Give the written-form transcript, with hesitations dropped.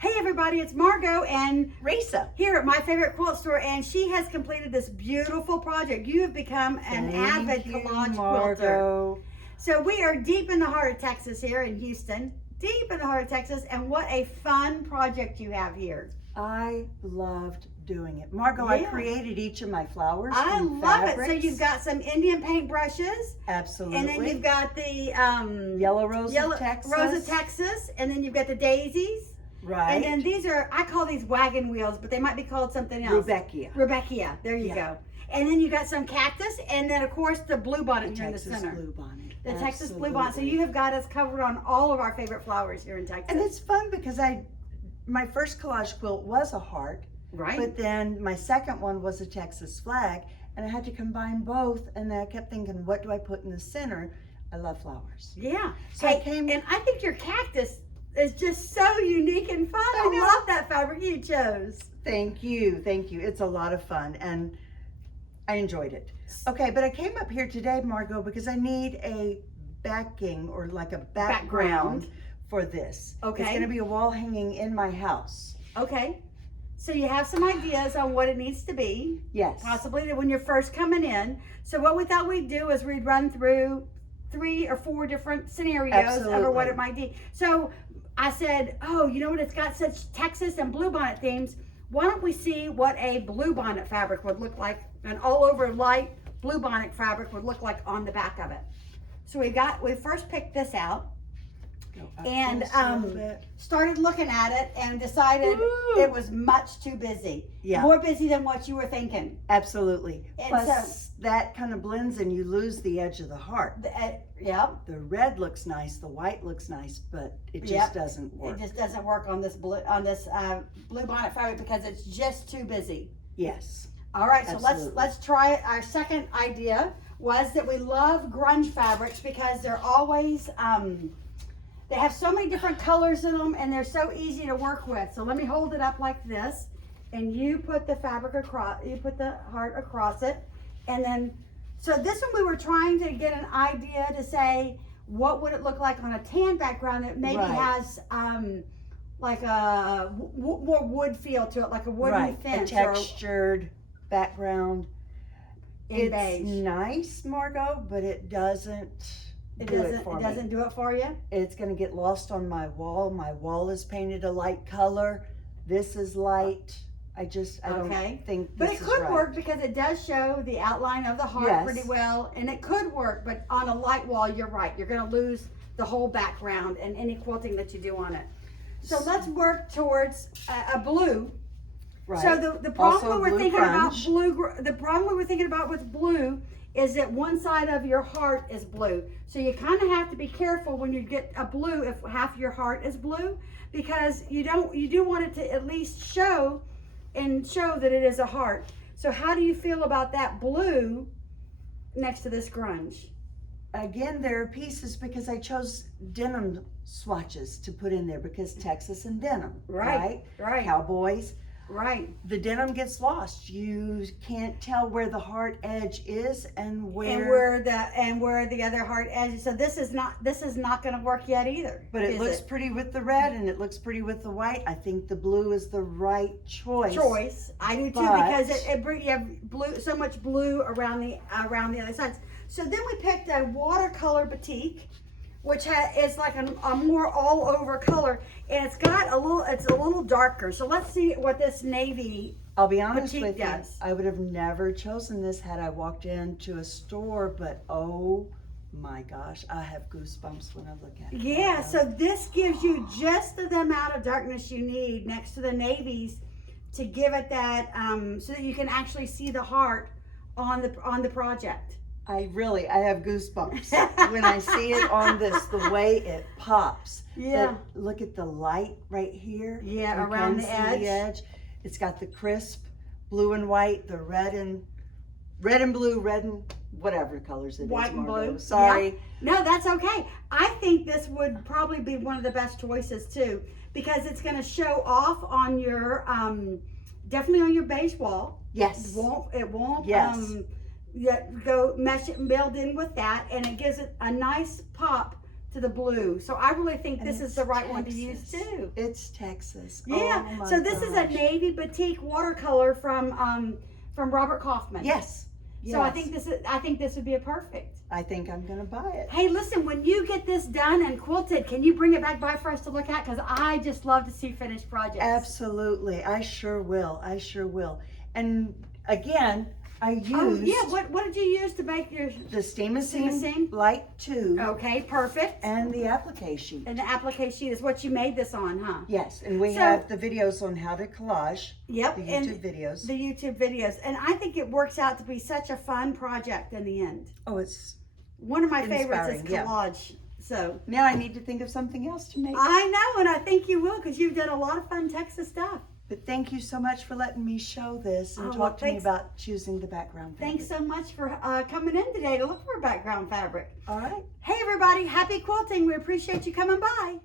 Hey everybody, it's Margo and Risa here at My Favorite Quilt Store, and she has completed this beautiful project. You have become an avid collage quilter. So we are deep in the heart of Texas here in Houston, deep in the heart of Texas, and what a fun project you have here. I loved doing it. Margo, I created each of my flowers. I love it. So you've got some Indian paint brushes. Absolutely. And then you've got the yellow rose of Texas. And then you've got the daisies. Right. And then these are, I call these wagon wheels, but they might be called something else. Rudbeckia. There you go. And then you got some cactus, and then of course the bluebonnet here in the center. Blue bonnet. The Texas bluebonnet. So you have got us covered on all of our favorite flowers here in Texas. And it's fun because my first collage quilt was a heart. Right. But then my second one was a Texas flag, and I had to combine both, and then I kept thinking, what do I put in the center? I love flowers. Yeah. So and I think your cactus is just so unique and fun. I love that fabric you chose. Thank you. Thank you. It's a lot of fun, and I enjoyed it. Okay, but I came up here today, Margo, because I need a backing or like a background for this. Okay. It's going to be a wall hanging in my house. Okay. So you have some ideas on what it needs to be. Yes. Possibly when you're first coming in. So what we thought we'd do is we'd run through 3 or 4 different scenarios of what it might be. So I said, oh, you know what? It's got such Texas and bluebonnet themes. Why don't we see what a bluebonnet fabric would look like, an all over light bluebonnet fabric would look like on the back of it. So we first picked this out and started looking at it and decided it was much too busy. Yeah. More busy than what you were thinking. Absolutely. And plus that kind of blends and you lose the edge of the heart. The red looks nice, the white looks nice, but it just doesn't work. It just doesn't work on this bluebonnet fabric because it's just too busy. Yes. All right, so let's try it. Our second idea was that we love grunge fabrics because they're always they have so many different colors in them and they're so easy to work with. So let me hold it up like this, and you put the fabric across, you put the heart across it, and then, so this one we were trying to get an idea to say, what would it look like on a tan background that maybe has like a more wood feel to it, like a wooden fence. A textured background. It's beige. Nice, Margo, but it doesn't do it for you? It's going to get lost on my wall. My wall is painted a light color. This is light. I don't think but this it could right. work because it does show the outline of the heart pretty well, and it could work, but on a light wall, you're right. You're going to lose the whole background and any quilting that you do on it. So let's work towards a blue. Right. So the problem we were thinking about the problem we were thinking about with blue is that one side of your heart is blue. So you kind of have to be careful when you get a blue if half your heart is blue, because you do want it to at least show that it is a heart. So how do you feel about that blue next to this grunge? Again, there are pieces because I chose denim swatches to put in there because Texas and denim, right? Cowboys. Right. The denim gets lost. You can't tell where the heart edge is and where the other heart edge is. So this is not going to work yet either. But it looks pretty with the red and it looks pretty with the white. I think the blue is the right choice. I do too, because you have so much blue around the other sides. So then we picked a watercolor batik, which is like a more all over color, and it's a little darker. So let's see what this navy I'll be honest with you, I would have never chosen this had I walked into a store, but oh my gosh, I have goosebumps when I look at it. Yeah, so this gives you just the amount of darkness you need next to the navies to give it that, so that you can actually see the heart on the project. I have goosebumps when I see it on this, the way it pops. Yeah. Look at the light right here. Yeah, around the edge. It's got the crisp blue and white, the red and blue, red and whatever colors it is. White and blue. Sorry. Yeah. No, that's okay. I think this would probably be one of the best choices too, because it's going to show off on your, definitely on your beige wall. Yes. It won't. Yes. Go mesh it and build in with that, and it gives it a nice pop to the blue. So I really think And this is it's the right one to use Texas. too. It's Texas. Yeah. Oh my So this is a gosh. navy batik watercolor from Robert Kaufman. Yes. So I Yes. think this would be a perfect. I think I'm gonna buy it. Hey, listen, when you get this done and quilted, can you bring it back by for us to look at? Because I just love to see finished projects. Absolutely. I sure will. I sure will. And again, I used Oh yeah, what did you use to make your the Steam and Steam and Seam Seam? Light 2 Okay, perfect. and the applique sheet. And the applique sheet is what you made this on, huh? Yes, and we So- have the videos on how to collage, Yep. the and YouTube videos. the YouTube videos. And I think it works out to be such a fun project in the end. Oh, it's One of my favorites is Inspiring, yeah. collage. So now I need to think of something else to make. I know, and I think you will because you've done a lot of fun Texas stuff. But thank you so much for letting me show this and Oh, talk well, to me thanks. about choosing the background fabric. Thanks so much for coming in today to look for a background fabric. All right. Hey everybody, happy quilting. We appreciate you coming by.